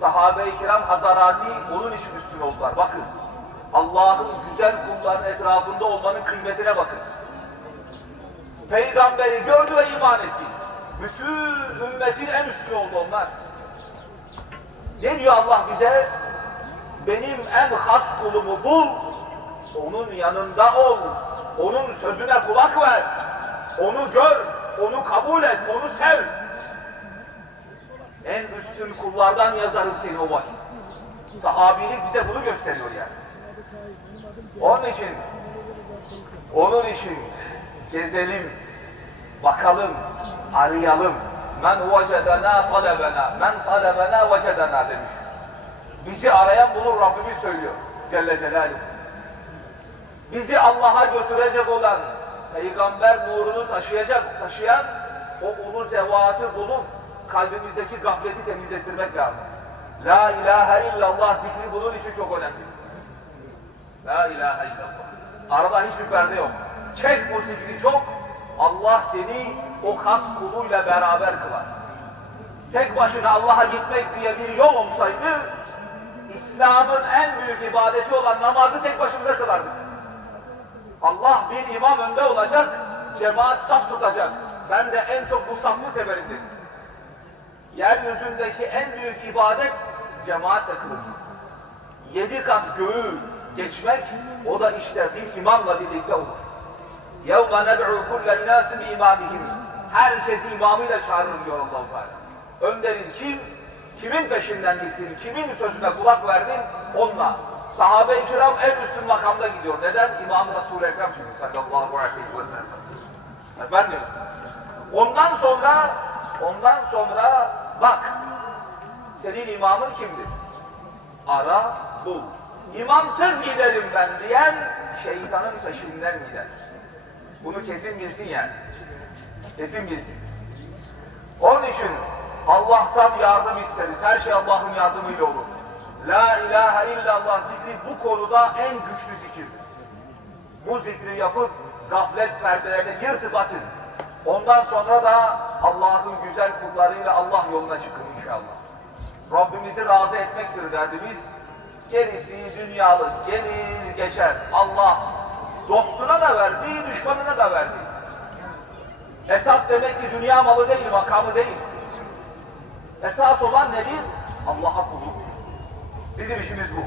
Sahabe-i kiram hazarati onun için üstün oldular. Bakın. Allah'ın güzel kullarının etrafında olmanın kıymetine bakın. Peygamberi gördü ve iman etti. Bütün ümmetin en üstün oldu onlar. Ne diyor Allah bize? Benim en has kulumu bul, onun yanında ol, onun sözüne kulak ver, onu gör, onu kabul et, onu sev. En üstün kullardan yazarım seni o vakit. Sahabilik bize bunu gösteriyor yani. Onun için, onun için gezelim, bakalım, arayalım. Men vecedena talebena, men talebena vecedena demiş. Bizi arayan bulur Rabbimiz söylüyor. Celle Celaluhu. Bizi Allah'a götürecek olan, peygamber nurunu taşıyacak, taşıyan o ulu zevatı bulup kalbimizdeki gafleti temizlettirmek lazım. La ilahe illallah zikri bunun için çok önemli. La ilahe illallah. Arada hiçbir perde yok. Çek bu zikri çok, Allah seni o kas kuluyla beraber kılar. Tek başına Allah'a gitmek diye bir yol olsaydı, İslam'ın en büyük ibadeti olan namazı tek başımıza kılardık. Allah bir imam önde olacak, cemaat saf tutacak. Ben de en çok bu safı severim dedi Yeryüzündeki en büyük ibadet cemaatle kılınır. Yedi kat göğü geçmek, o da işte bir imamla birlikte olur. يَوْمَ نَدْعُوا كُلَّ النَّاسِ بِاِمَامِهِمْ Herkesi imamıyla çağırır diyor allah Teala. Önderin kim? Kimin peşinden gittin? Kimin sözüne kulak verdin? Onunla. Sahabe-i kiram en üstün makamda gidiyor. Neden? İmam-ı Resul-i Ekrem çünkü sallallahu aleyhi ve sellem. Efendimiz. Ondan sonra, ondan sonra bak, senin imamın kimdir? Ara, bul. İmamsız giderim ben diyen şeytanın peşinden gider. Bunu kesin bilsin yani. Kesin bilsin. Onun için Allah'tan yardım isteriz. Her şey Allah'ın yardımıyla olur. La ilahe illallah zikri bu konuda en güçlü zikirdir. Bu zikri yapıp gaflet perdelerini yırtıp atın. Ondan sonra da Allah'ın güzel kullarıyla Allah yoluna çıkın inşallah. Rabbimizi razı etmektir derdimiz. Gerisi dünyalık gelir geçer. Allah dostuna da verdi, düşmanına da verdi. Esas demek ki dünya malı değil, makamı değil. Esas olan nedir? Allah'a kulluk. Bizim işimiz bu.